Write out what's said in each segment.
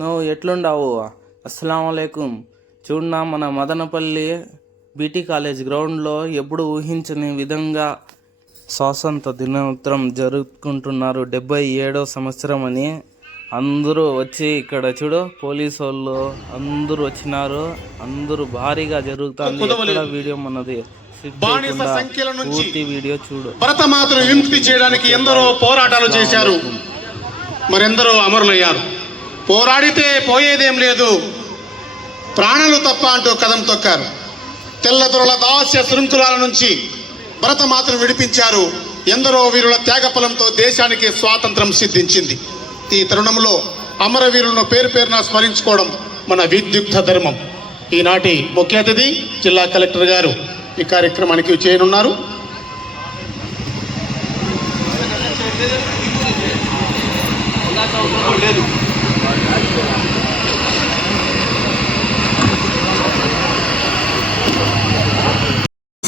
నువ్వు ఎట్లుండావు? అస్సలాముఅలైకుం. చూడన్నా, మన మదనపల్లి బీటీ కాలేజ్ గ్రౌండ్లో ఎప్పుడు ఊహించని విధంగా స్వాతంత్ర దినోత్సవం జరుపుకుంటున్నారు. 77వ సంవత్సరం అని అందరూ వచ్చి ఇక్కడ చూడు, పోలీసు వాళ్ళు అందరూ వచ్చినారు. అందరూ భారీగా జరుగుతుంది. ఎక్కడ వీడియో మనది పూర్తి వీడియో చూడు. భరతమాతను విముక్తి చేయడానికి ఎందరో పోరాటాలు చేశారు, మరెందరో అమరులయ్యారు. పోరాడితే పోయేదేం లేదు, ప్రాణాలు తప్ప అంటూ కదం తొక్కారు. తెల్లదొరల దాస్య శృంఖలాల నుంచి భరతమాతను విడిపించారు. ఎందరో వీరుల త్యాగఫలంతో దేశానికి స్వాతంత్రం సిద్ధించింది. ఈ తరుణంలో అమరవీరులను పేరు పేరున స్మరించుకోవడం మన విద్యుక్త ధర్మం. ఈనాటి ముఖ్య అతిథి జిల్లా కలెక్టర్ గారు ఈ కార్యక్రమానికి చేయనున్నారు.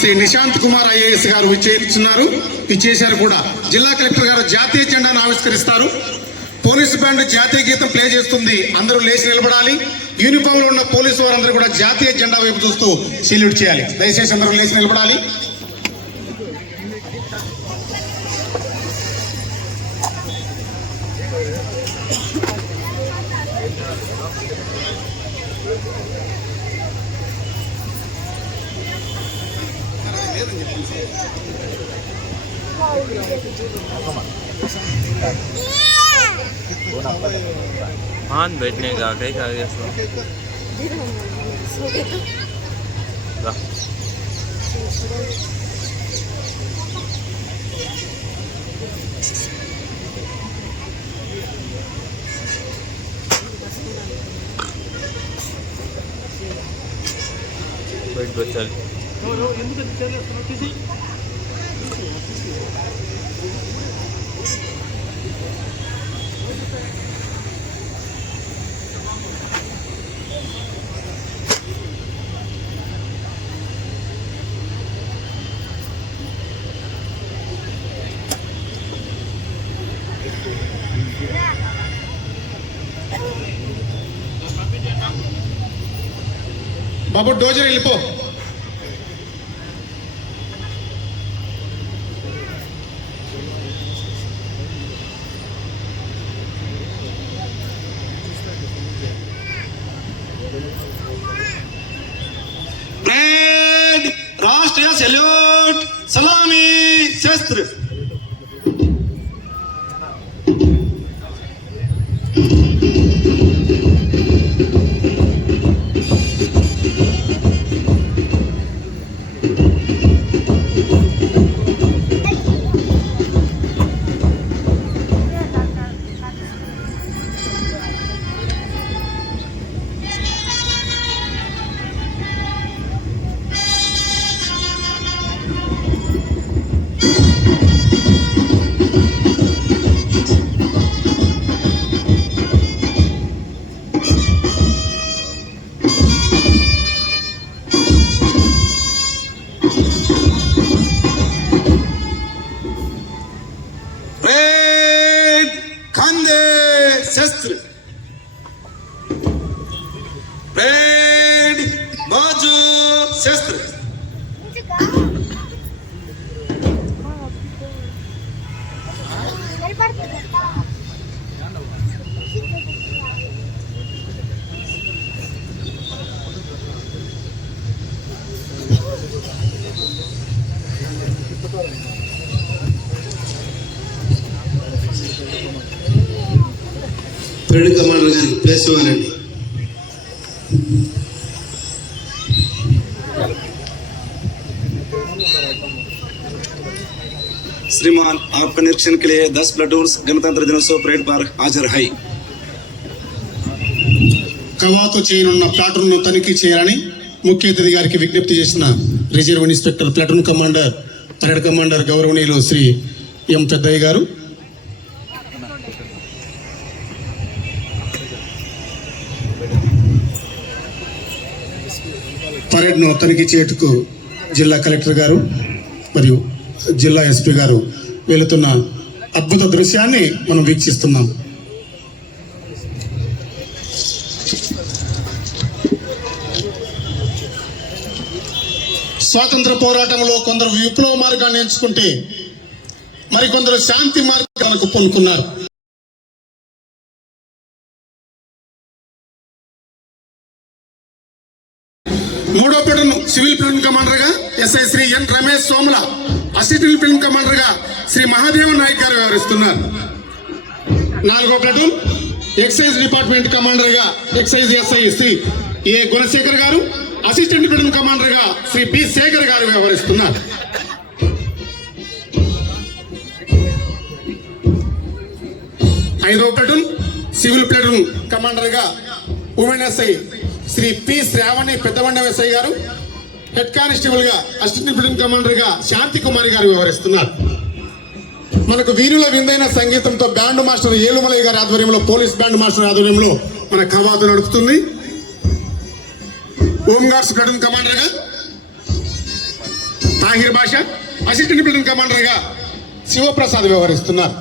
శ్రీ నిశాంత్ కుమార్ ఐఏఎస్ గారు విచ్చేశారు కూడా. జిల్లా కలెక్టర్ గారు జాతీయ జెండాను ఆవిష్కరిస్తారు. పోలీసు బ్యాండ్ జాతీయ గీతం ప్లే చేస్తుంది. అందరూ లేచి నిలబడాలి. యూనిఫామ్ లో ఉన్న పోలీసు వారందరూ కూడా జాతీయ జెండా వైపు చూస్తూ సెల్యూట్ చేయాలి. దయచేసి అందరూ లేచి నిలబడాలి. मान बैठने का कई आगे बैठ बच्चा బాబు డోజర్ వెళ్ళిపో. राष्ट्रीय सैल्यूट, सलामी, शस्त्र. शस्त्र, परेड, बाजू, शस्त्र. పరేడ్ కమాండర్ గారికి ప్లేస్ ఇవ్వాలండి. श्रीमान, आपका निरीक्षण के लिए 10 प्लाटून्स गणतंत्र दिनोत्सव परेड पर हाजिर है. కవాతు చేయనున్న ప్లాటూన్ ను తనిఖీ చేయాలని ముఖ్య అతిథి గారికి విజ్ఞప్తి చేసిన reserve inspector platoon commander parade commander గౌరవనీయులు శ్రీ ఎం పెద్దయ్య గారు. పరేడ్ ను తనిఖీ చేయటకు జిల్లా కలెక్టర్ గారు మరియు జిల్లా ఎస్పీ గారు వెళుతున్న అద్భుత దృశ్యాన్ని మనం వీక్షిస్తున్నాం. స్వాతంత్ర పోరాటంలో కొందరు విప్లవ మార్గాన్ని ఎంచుకుంటే మరికొందరు శాంతి మార్గాలకు పూనుకున్నారు. మూడో ప్లటూన్ సివిల్ ప్లటూన్ కమాండర్ గా ఎస్ఐ శ్రీ ఎన్ రమేష్ సోముల, అసిస్టెంట్ ప్లటూన్ కమాండర్ గా శ్రీ మహాదేవ నాయక్ గారు వ్యవహరిస్తున్నారు. నాలుగో ప్లటూన్ ఎక్సైజ్ డిపార్ట్మెంట్ కమాండర్ గా ఎక్సైజ్ ఎస్ఐ శ్రీ ఏ గుణశేఖర్ గారు, అసిస్టెంట్ ప్లటూన్ కమాండర్ గా శ్రీ బి శేఖర్ గారు వ్యవహరిస్తున్నారు. ఐదో ప్లటూన్ సివిల్ ప్లటూన్ కమాండర్ గా women SI Shri P Sravani Peddabanda SI గారు, హెడ్ కానిస్టేబుల్ గా అసిస్టెంట్ ప్లటూన్ కమాండర్ గా శాంతి కుమారి గారు వ్యవహరిస్తున్నారు. మనకు వీరుల విందైన సంగీతంతో బ్యాండ్ మాస్టర్ ఏలుమలయ్య గారి ఆధ్వర్యంలో, పోలీస్ బ్యాండ్ మాస్టర్ ఆధ్వర్యంలో మన కవాతు నడుపుతుంది. హోంగార్డ్స్ ప్లటూన్ కమాండర్ గా తాహిర్ బాషా, అసిస్టెంట్ ప్లటూన్ కమాండర్ గా శివప్రసాద్ వ్యవహరిస్తున్నారు.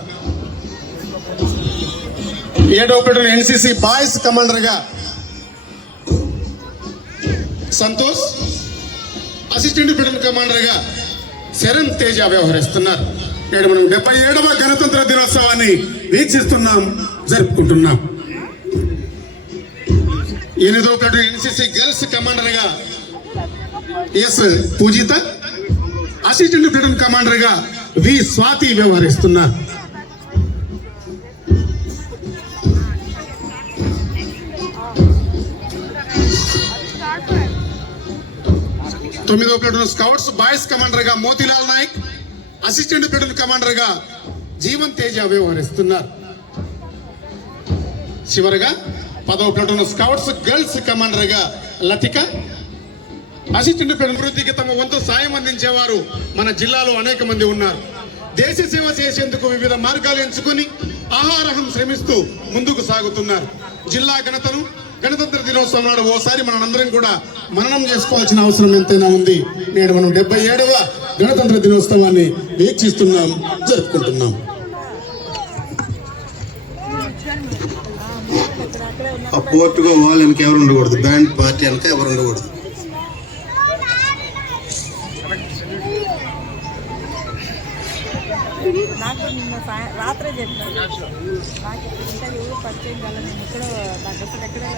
ఏడో ప్లటూన్ ఎన్సిసి బాయ్స్ కమాండర్ గా సంతోష్, అసిస్టెంట్ ప్లటూన్ కమాండర్ గా శరణ్ తేజ వ్యవహరిస్తున్నారు. నేడు మనం 77వ గణతంత్ర దినోత్సవాన్ని వీక్షిస్తున్నాం, జరుపుకుంటున్నాం. 8వ ప్లటూన్ ఎన్సిసి గర్ల్స్ కమాండర్ గా S Poojitha, assistant platoon commander గా వి స్వాతి వ్యవహరిస్తున్నారు. 9వ ప్లటూన్ స్కౌట్స్ బాయ్స్ కమాండర్ గా Motilal Naik, assistant platoon commander గా జీవన్ తేజ వ్యవహరిస్తున్నారు. చివరగా 10వ ప్లటూన్ స్కౌట్స్ గర్ల్స్ కమాండర్ గా లతిక, అసిస్టెంట్ ప్లటూన్ అభివృద్ధికి తమ వంతు సాయం అందించేవారు మన జిల్లాలో అనేక మంది ఉన్నారు. దేశ సేవ చేసేందుకు వివిధ మార్గాలు ఎంచుకుని ఆహారహం శ్రమిస్తూ ముందుకు సాగుతున్నారు. జిల్లా ఘనతను గణతంత్ర దినోత్సవం నాడు ఓసారి మనందరం కూడా మననం చేసుకోవాల్సిన అవసరం ఎంతైనా ఉంది. నేడు మనం 77వ గణతంత్ర దినోత్సవాన్ని వీక్షిస్తున్నాం, జరుపుకుంటున్నాం. ఆ పోర్టుగా వాళ్ళు వెనక ఎవరు ఉండకూడదు, బ్యాండ్ పార్టీ వెనక ఎవరు ఉండకూడదు. నాకు నిన్న రాత్రే చెప్పినాను, నాకు ఇంటర్వ్యూ పరిచయం కల నేను ఇక్కడ నాకు ఎక్కడే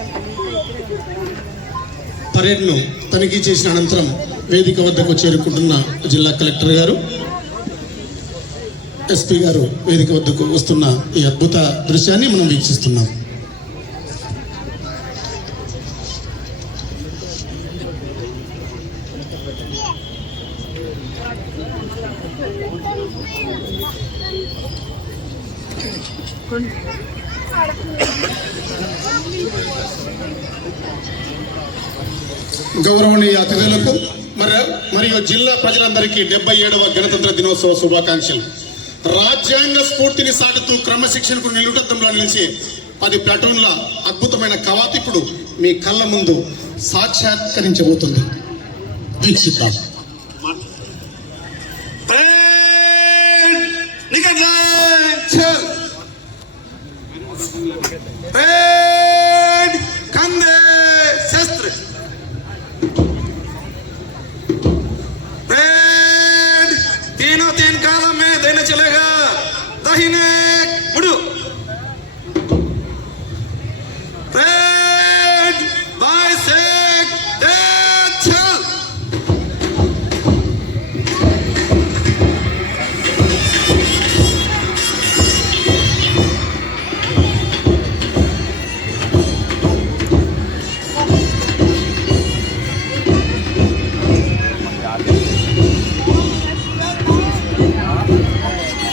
పరేడ్ను తనిఖీ చేసిన అనంతరం వేదిక వద్దకు చేరుకుంటున్న జిల్లా కలెక్టర్ గారు, ఎస్పీ గారు వేదిక వద్దకు వస్తున్న ఈ అద్భుత దృశ్యాన్ని మనం వీక్షిస్తున్నాం. గౌరవనీయ అతిథులకు మరియు జిల్లా ప్రజలందరికీ 77వ గణతంత్ర దినోత్సవ శుభాకాంక్షలు. రాజ్యాంగ స్ఫూర్తిని సాటుతూ క్రమశిక్షణకు నిలుటద్దంలో నిలిచి 10 ప్లటూన్ల అద్భుతమైన కవాతు ఇప్పుడు మీ కళ్ళ ముందు సాక్షాత్కరించబోతుంది. వీక్షిద్దాం. कंधे शस्त्र, तीनों 3 कालम में देने चलेगा. दाहिने मुड़ो, बाएं से चल.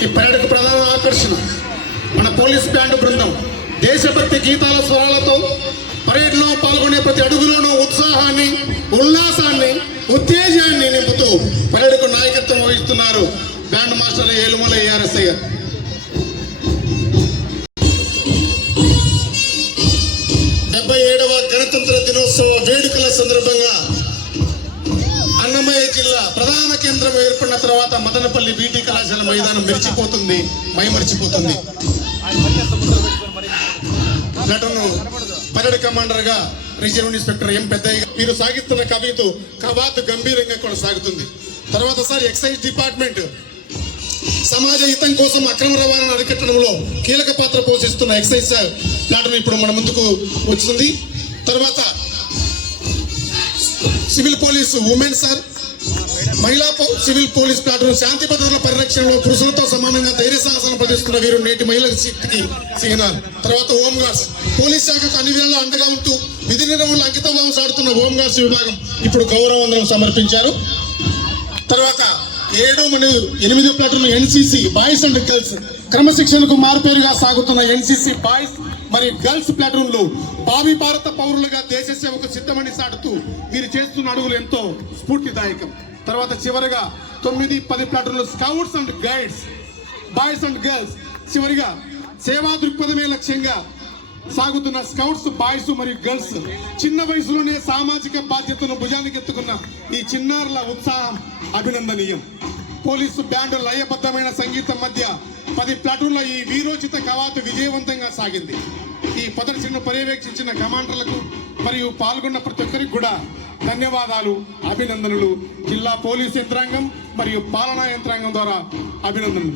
ఈ పరేడ్కు ప్రధాన ఆకర్షణ మన పోలీస్ బ్యాండ్ బృందం. దేశభక్తి గీతాల స్వరాలతో పరేడ్లో పాల్గొనే ప్రతి అడుగులోనూ ఉత్సాహాన్ని, ఉల్లాసాన్ని, ఉత్తేజాన్ని నింపుతూ పరేడ్కు నాయకత్వం వహిస్తున్నారు బ్యాండ్ మాస్టర్ ఏలుమలయ్య ఆర్ఎస్ఐ గారు. గణతంత్ర దినోత్సవ వేడుకల సందర్భంగా అన్నమయ్య జిల్లా ప్రధాన కేంద్రం ఏర్పడిన తర్వాత మదనపల్లి బీటీ కళాశాల మైదానం మెరిచిపోతుంది, మైమరిచిపోతుంది. ప్లటూన్ పరేడ్ కమాండర్ గా రిజర్వ్ ఇన్స్పెక్టర్ ఎం పెద్దయ్య వీరు సాగిస్తున్న కవాతు గంభీరంగా కొనసాగుతుంది. తర్వాత సార్ ఎక్సైజ్ డిపార్ట్మెంట్ సమాజ హితం కోసం అక్రమ రవాణాను అరికట్టడంలో కీలక పాత్ర పోషిస్తున్న ఎక్సైజ్ ప్లాటూన్ ఇప్పుడు మన ముందుకు వచ్చింది. తర్వాత సివిల్ పోలీసు ఉమెన్ సార్ మహిళా సివిల్ పోలీస్ ప్లాటూన్ శాంతి భద్రతల పరిరక్షణలో పురుషులతో సమానంగా ధైర్య సాహసాలను ప్రదర్శిస్తున్న వీరు నేటి మహిళల శక్తికి సిగ్నల్. తర్వాత హోమ్ గార్డ్స్ పోలీస్ శాఖకు అన్ని వేళలా అండగా ఉంటూ విధి నిర్వహణలో అంకిత భావం సాడుతున్న హోమ్ గార్డ్స్ విభాగం ఇప్పుడు గౌరవ వందనం సమర్పించారు. తర్వాత 7 మరియు 8 platoon NCC boys and girls క్రమశిక్షణకు మారుపేరుగా సాగుతున్న ఎన్సీసీ బాయ్స్ మరియు గర్ల్స్ ప్లాటూన్లు భావి భారత పౌరులుగా దేశ సేవకు సిద్ధమని సాటుతూ మీరు చేస్తున్న అడుగులు ఎంతో స్ఫూర్తిదాయకం. తర్వాత చివరిగా 9, 10 ప్లాటూన్లు scouts and guides boys and girls చివరిగా సేవా దృక్పథమే లక్ష్యంగా సాగుతున్న స్కౌట్స్ బాయ్స్ మరియు గర్ల్స్ చిన్న వయసులోనే సామాజిక బాధ్యతను భుజానికి ఎత్తుకున్న ఈ చిన్నారుల ఉత్సాహం అభినందనీయం. పోలీసు బ్యాండు లయబద్ధమైన సంగీతం మధ్య 10 ప్లాటూన్ల ఈ వీరోచిత కవాతు విజయవంతంగా సాగింది. ఈ ప్రదర్శనను పర్యవేక్షించిన కమాండర్లకు మరియు పాల్గొన్న ప్రతి ఒక్కరికి కూడా ధన్యవాదాలు, అభినందనలు. జిల్లా పోలీసు యంత్రాంగం మరియు పాలనా యంత్రాంగం ద్వారా అభినందనలు.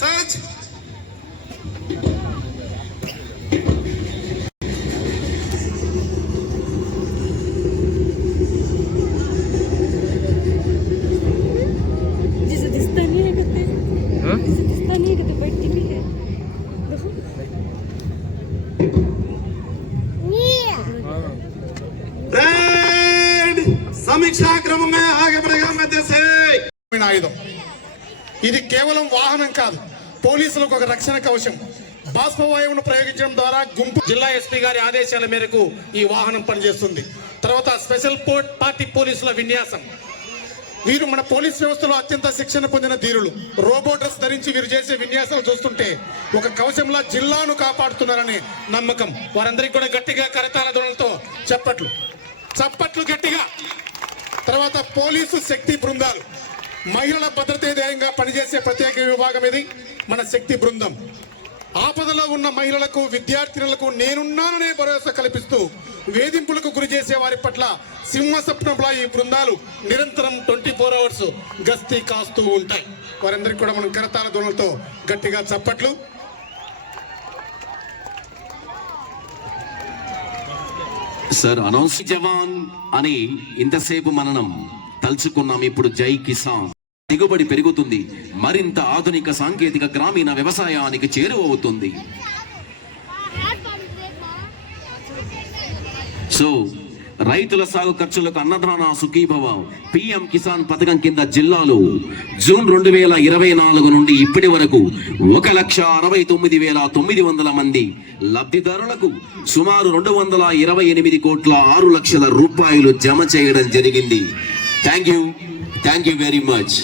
సచ్ जिसे दिखता नहीं है कहते, जिसे दिखता नहीं है कहते बैठती भी है. समीक्षा क्रम में आगे बढ़ेगा मध्य से ఆయుధం ఇది కేవలం వాహనం కాదు, పోలీసులకు ఒక రక్షణ కవచం. బాష్పవాయువును ప్రయోగించడం ద్వారా గుంపు జిల్లా ఎస్పీ గారి ఆదేశాల మేరకు ఈ వాహనం పనిచేస్తుంది. తర్వాత స్పెషల్ పార్టీ పోలీసుల విన్యాసం. వీరు మన పోలీస్ వ్యవస్థలో అత్యంత శిక్షణ పొందిన ధీరులు. రోబో డ్రెస్ ధరించి వీరు చేసే విన్యాసాలు చూస్తుంటే ఒక కవచంలా జిల్లాను కాపాడుతున్నారనే నమ్మకం. వారందరికీ కూడా గట్టిగా కరతాళ ధ్వనులతో చప్పట్లు గట్టిగా. తర్వాత పోలీసు శక్తి బృందాలు మహిళల భద్రతే ధ్యేయంగా పనిచేసే ప్రత్యేక విభాగం ఇది మన శక్తి బృందం. ఆపదలో ఉన్న మహిళలకు, విద్యార్థినులకు నేనున్నాననే భరోసా కల్పిస్తూ వేధింపులకు గురి చేసే వారి పట్ల సింహస్వప్నంలా ఈ బృందాలు నిరంతరం 24 hours గస్తీ కాస్తూ ఉంటాయి. వారందరికీ కూడా మనం కరతాళ ధ్వనులతో గట్టిగా చప్పట్లు. సార్ అనౌన్స్ జవాన్ అని ఇంతసేపు మనం తలుచుకున్నాం. ఇప్పుడు జై కిసాన్. దిగుబడి పెరుగుతుంది, మరింత ఆధునిక సాంకేతిక గ్రామీణ వ్యవసాయానికి చేరువవుతుంది. సో రైతుల సాగు ఖర్చులకు అన్నదాన సుఖీభవ పిఎం కిసాన్ పథకం కింద జిల్లాలో జూన్ 2024 నుండి ఇప్పటి వరకు 1,69,900 మంది లబ్ధిదారులకు సుమారు 228 కోట్ల 6 లక్షల రూపాయలు జమ చేయడం జరిగింది. Thank you very much.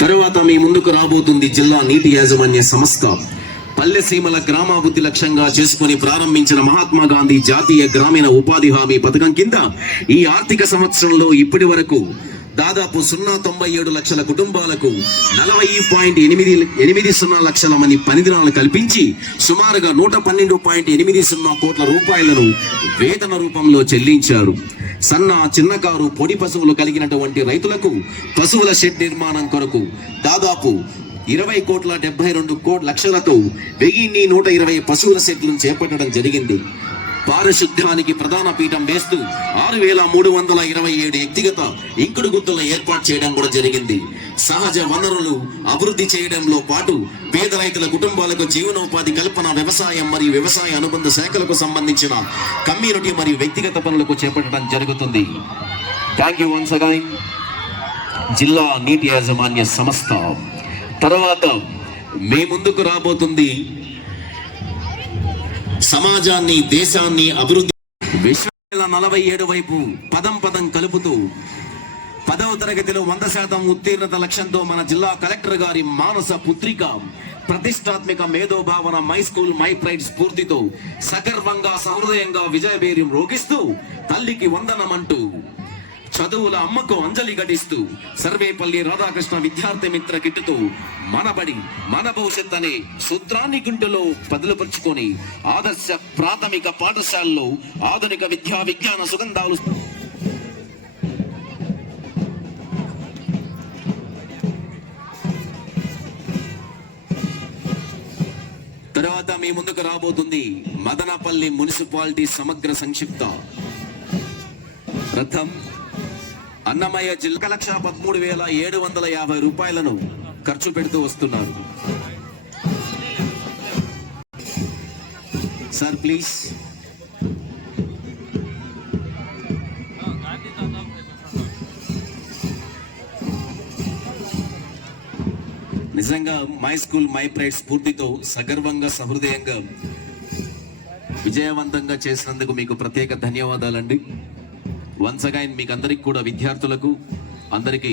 తరువాత మీ ముందుకు రాబోతుంది జిల్లా నీటి యాజమాన్య సంస్థ. పల్లె సీమల గ్రామాభివృద్ధి లక్ష్యంగా చేసుకుని ప్రారంభించిన మహాత్మా గాంధీ జాతీయ గ్రామీణ ఉపాధి హామీ పథకం కింద ఈ ఆర్థిక సంవత్సరంలో ఇప్పటి వరకు దాదాపు 0.97 లక్షల కుటుంబాలకు 40.80 లక్షల మంది పనిదినాలను కల్పించి సుమారుగా 112.80 కోట్ల రూపాయలను వేతన రూపంలో చెల్లించారు. సన్న చిన్నకారు పొడి పశువులు కలిగినటువంటి రైతులకు పశువుల షెడ్ నిర్మాణం కొరకు దాదాపు 20.72 లక్షలతో 1120 పశువుల షెడ్లను చేపట్టడం జరిగింది. పారిశుద్ధ్యానికి ప్రధాన పీఠం వేస్తూ 6,327 వ్యక్తిగత ఇంకుడు గుంతలను ఏర్పాటు చేయడం కూడా జరిగింది. సహజ వనరులు అభివృద్ధి చేయడంలో పాటు పేద రైతుల కుటుంబాలకు జీవనోపాధి కల్పన, వ్యవసాయం మరియు వ్యవసాయ అనుబంధ శాఖలకు సంబంధించిన కమ్యూనిటీ మరియు వ్యక్తిగత పనులకు చేపట్టడం జరుగుతుంది. థ్యాంక్ యూ వన్స్ అగైన్ జిల్లా నీటి యాజమాన్య సంస్థ. తర్వాత మీ ముందుకు రాబోతుంది సమాజాన్ని, దేశాన్ని అభివృద్ధి 2047 వైపు పదం కలుపుతూ 10వ తరగతిలో 100% ఉత్తీర్ణత లక్ష్యంతో మన జిల్లా కలెక్టర్ గారి మానస పుత్రిక ప్రతిష్టాత్మక మేధోభావన మై స్కూల్ మై ప్రైడ్ స్ఫూర్తితో సగర్వంగా సహృదయంగా విజయభేర్యం రోగిస్తూ తల్లికి వందనమంటూ చదువుల అమ్మకు అంజలి ఘటిస్తూ సర్వేపల్లి రాధాకృష్ణ విద్యార్థి మిత్ర కిట్టుతో మనబడి మన భవిష్యత్ అనే సూత్రాన్ని గుంటెలో బదులుపరుచుకొని ఆదర్శ ప్రాథమిక పాఠశాలలో ఆధునిక విద్యా విజ్ఞాన సుగంధాలు తర్వాత మీ ముందుకు రాబోతుంది మదనపల్లి మున్సిపాలిటీ సమగ్ర సంక్షిప్త రథం. అన్నమయ్య జిల్లా 1,13,750 రూపాయలను ఖర్చు పెడుతూ వస్తున్నారు. Sir please. నిజంగా మై స్కూల్ మై ప్రైడ్ స్ఫూర్తితో సగర్వంగా సహృదయంగా విజయవంతంగా చేసినందుకు మీకు ప్రత్యేక ధన్యవాదాలండి. వన్స్ అగైన్ మీకు అందరికి కూడా విద్యార్థులకు అందరికీ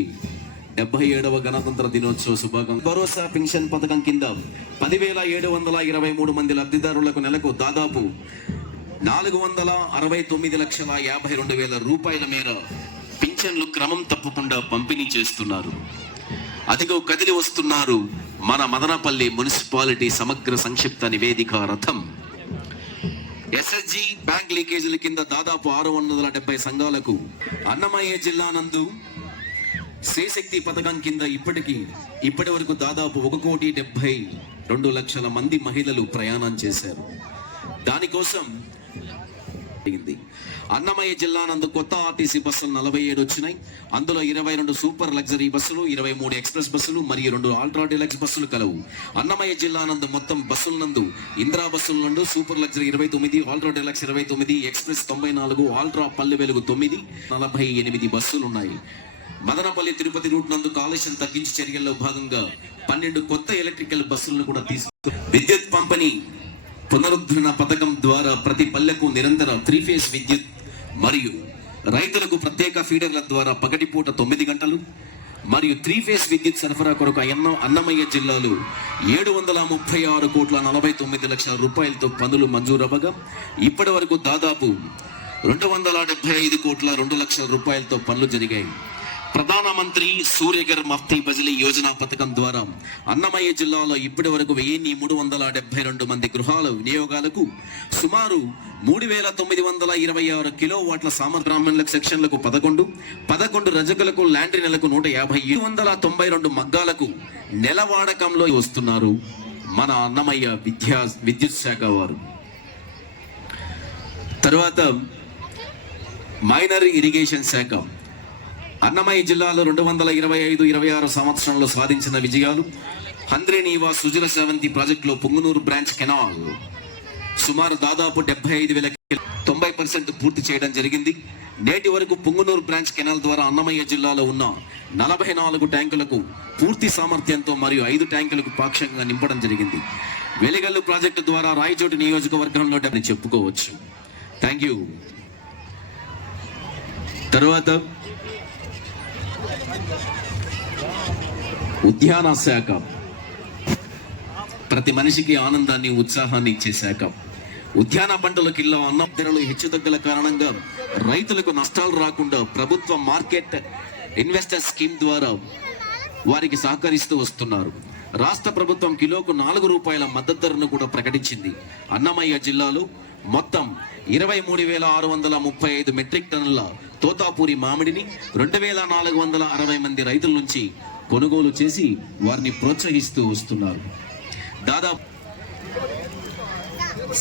77వ గణతంత్ర దినోత్సవ శుభాకాంక్షలు. భరోసా పెన్షన్ పథకం కింద 10,723 మంది లబ్ధిదారులకు నెలకు దాదాపు 469,52,000 రూపాయల మేర పింఛన్లు క్రమం తప్పకుండా పంపిణీ చేస్తున్నారు. అదిగో కదిలి వస్తున్నారు మన మదనపల్లి మున్సిపాలిటీ సమగ్ర సంక్షిప్త నివేదిక రథం. ఎస్ఎస్జి బ్యాంక్ లీకేజీల కింద దాదాపు 670 సంఘాలకు అన్నమయ్య జిల్లా నందు శ్రీశక్తి పథకం కింద ఇప్పటి వరకు దాదాపు 1,72,00,000 మంది మహిళలు ప్రయాణం చేశారు. దానికోసం అన్నమయ్య జిల్లా నందు కొత్త ఆర్టీసీ బస్సులు 47 వచ్చినాయి. అందులో 22 సూపర్ లగ్జరీ బస్సులు, 23 ఎక్స్ప్రెస్ బస్సులు మరియు 2 అల్ట్రా డీలక్స్ బస్సులు కలవు. అన్నమయ్య జిల్లా నందు మొత్తం బస్సుల నందు ఇందిరా బస్సుల నందు super luxury 29, ultra deluxe 29, express 94, ultra Palle Velugu 9, 48 బస్సులు ఉన్నాయి. మదనపల్లి తిరుపతి రూట్ నందు కాలుష్యం తగ్గించే చర్యల్లో భాగంగా 12 కొత్త ఎలక్ట్రికల్ బస్సులను కూడా విద్యుత్ పంపిణీ పునరుద్ధరణ పథకం ద్వారా ప్రతి పల్లెకు నిరంతర 3 ఫేజ్ విద్యుత్ మరియు రైతులకు ప్రత్యేక ఫీడర్ల ద్వారా పగటిపూట 9 గంటలు మరియు 3 ఫేజ్ విద్యుత్ సరఫరా కొరకు అన్నమయ్య జిల్లాలో 736,49,00,000 రూపాయలతో పనులు మంజూరవ్వగా ఇప్పటి వరకు దాదాపు 275,02,00,000 రూపాయలతో పనులు జరిగాయి. ప్రధానమంత్రి సూర్యఘర్ మఫ్తీ బదిలీ యోజన పథకం ద్వారా అన్నమయ్య జిల్లాలో ఇప్పటి వరకు 1,372 మంది గృహాల వినియోగాలకు సుమారు 3,926 కిలోవాట్ల సామర్థ్యాల సెక్షన్లకు 11 రజకులకు ల్యాండ్రీ నెలకు 150,792 మగ్గాలకు నెల వాడకంలో వస్తున్నారు మన అన్నమయ్య విద్యుత్ శాఖ వారు. తర్వాత మైనర్ ఇరిగేషన్ శాఖ అన్నమయ్య జిల్లాలో 225-26 సంవత్సరంలో సాధించిన విజయాలు. హంద్రేనీవా సుజల శ్రవంతి ప్రాజెక్టులో పొంగునూరు బ్రాంచ్ కెనాల్ సుమారు దాదాపు 75,000 90% పూర్తి చేయడం జరిగింది. నేటి వరకు పొంగునూరు బ్రాంచ్ కెనాల్ ద్వారా అన్నమయ్య జిల్లాలో ఉన్న 44 ట్యాంకులకు పూర్తి సామర్థ్యంతో మరియు 5 ట్యాంకులకు పాక్షికంగా నింపడం జరిగింది. వెలిగల్లు ప్రాజెక్టు ద్వారా రాయచోటి నియోజకవర్గంలో చెప్పుకోవచ్చు. Thank you. తర్వాత ఉద్యాన శాఖ ప్రతి మనిషికి ఆనందాన్ని ఉత్సాహాన్ని ఇచ్చే శాఖ. ఉద్యాన పంటల కిల్లో అన్నం ధరలు హెచ్చుతగ్గుల కారణంగా రైతులకు నష్టాలు రాకుండా ప్రభుత్వ మార్కెట్ ఇన్వెస్టర్ స్కీమ్ ద్వారా వారికి సహకరిస్తూ వస్తున్నారు. రాష్ట్ర ప్రభుత్వం కిలోకు 4 రూపాయల మద్దతు ధరను కూడా ప్రకటించింది. అన్నమయ్య జిల్లాలో మొత్తం 23,635 మెట్రిక్ టన్నుల తోతాపూరి మామిడిని 2,460 మంది రైతుల నుంచి కొనుగోలు చేసి వారిని ప్రోత్సహిస్తూ వస్తున్నారు. దాదాపు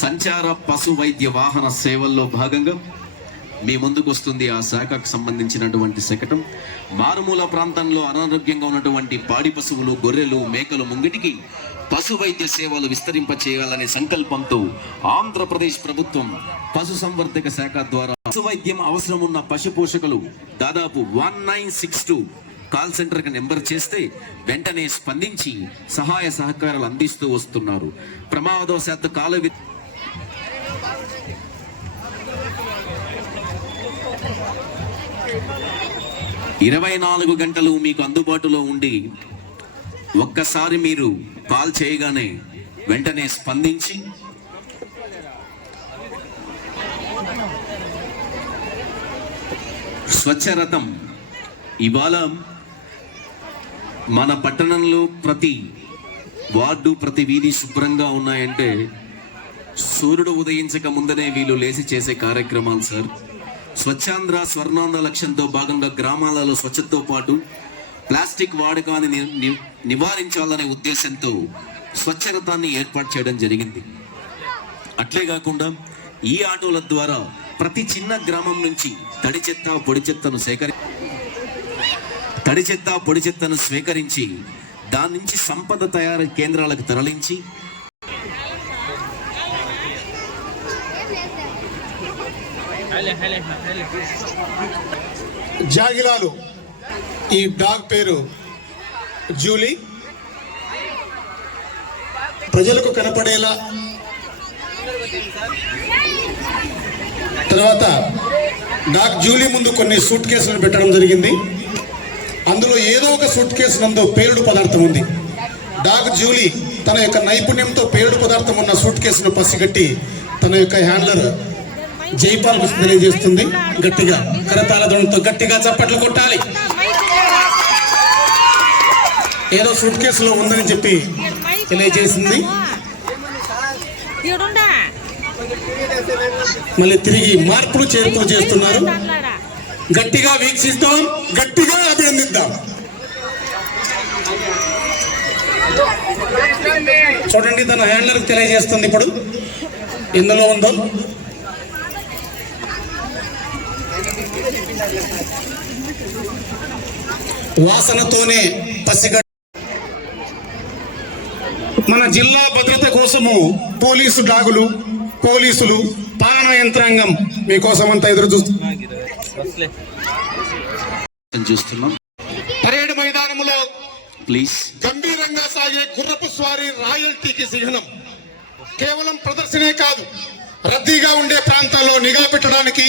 సంచార పశు వైద్య వాహన సేవల్లో భాగంగా మీ ముందుకు వస్తుంది ఆ శాఖకు సంబంధించినటువంటి శకటం. మారుమూల ప్రాంతంలో అనారోగ్యంగా ఉన్నటువంటి పాడి పశువులు, గొర్రెలు, మేకలు ముంగిటికి పశు వైద్య సేవలు విస్తరింప చేయాలనే సంకల్పంతో ఆంధ్రప్రదేశ్ ప్రభుత్వం పశు సంవర్ధక శాఖ ద్వారా పశు వైద్యం అవసరం ఉన్న పశు పోషకులు దాదాపు 1962 కాల్ సెంటర్ కి నెంబర్ చేస్తే వెంటనే స్పందించి సహాయ సహకారాలు అందిస్తూ వస్తున్నారు. ప్రమాదవశాత్తు 24 గంటలు మీకు అందుబాటులో ఉండి ఒక్కసారి మీరు కాల్ చేయగానే వెంటనే స్పందించి స్వచ్ఛరథం ఇవాళ మన పట్టణంలో ప్రతి వార్డు, ప్రతి వీధి శుభ్రంగా ఉన్నాయంటే సూర్యుడు ఉదయించక ముందనే వీళ్ళు లేచి చేసే కార్యక్రమాలు సార్. స్వచ్ఛాంధ్ర స్వర్ణాంధ్ర లక్ష్యంతో భాగంగా గ్రామాలలో స్వచ్ఛతతో పాటు ప్లాస్టిక్ వాడకాన్ని నివారించాలనే ఉద్దేశంతో స్వచ్ఛరథాన్ని ఏర్పాటు చేయడం జరిగింది. అట్లే కాకుండా ఈ ఆటోల ద్వారా ప్రతి చిన్న గ్రామం నుంచి తడి చెత్త పొడి చెత్తను స్వీకరించి దాని నుంచి సంపద తయారీ కేంద్రాలకు తరలించి జాగిలాలు. ఈ డాగ్ పేరు జూలీ. ప్రజలకు కనపడేలా తర్వాత డాగ్ జూలీ ముందు కొన్ని సూట్ కేసులను పెట్టడం జరిగింది. అందులో ఏదో ఒక సూట్ కేసు నందు పేలుడు పదార్థం ఉంది. డాగ్ జూలీ తన యొక్క నైపుణ్యంతో పేలుడు పదార్థం ఉన్న సూట్ కేసును పసిగట్టి తన యొక్క హ్యాండ్లర్ జైపాల్ తెలియజేస్తుంది. గట్టిగా కరతాళ ధ్వనితో గట్టిగా చప్పట్లు కొట్టాలి. ఏదో సూట్ కేసులో ఉందని చెప్పి తెలియజేసింది. మళ్ళీ తిరిగి మార్పులు చేర్పులు చేస్తున్నారు. గట్టిగా వీక్షిస్తాం, గట్టిగా అభినందిద్దాం. చూడండి, తన హ్యాండ్లర్ తెలియజేస్తుంది ఇప్పుడు ఎందులో ఉందో. వాసనతోనే పసిగ. మన జిల్లా భద్రత కోసము పోలీసు డాగులు, పోలీసులు, పాలనా యంత్రాంగం మీకోసం అంతా ఎదురు చూస్తున్నాం. పరేడ్ మైదానంలో ప్లీజ్ గంభీరంగా సాగే గుర్రపు స్వారీ రాయల్టీకి చిహ్నం. కేవలం ప్రదర్శనే కాదు, రద్దీగా ఉండే ప్రాంతాల్లో నిఘా పెట్టడానికి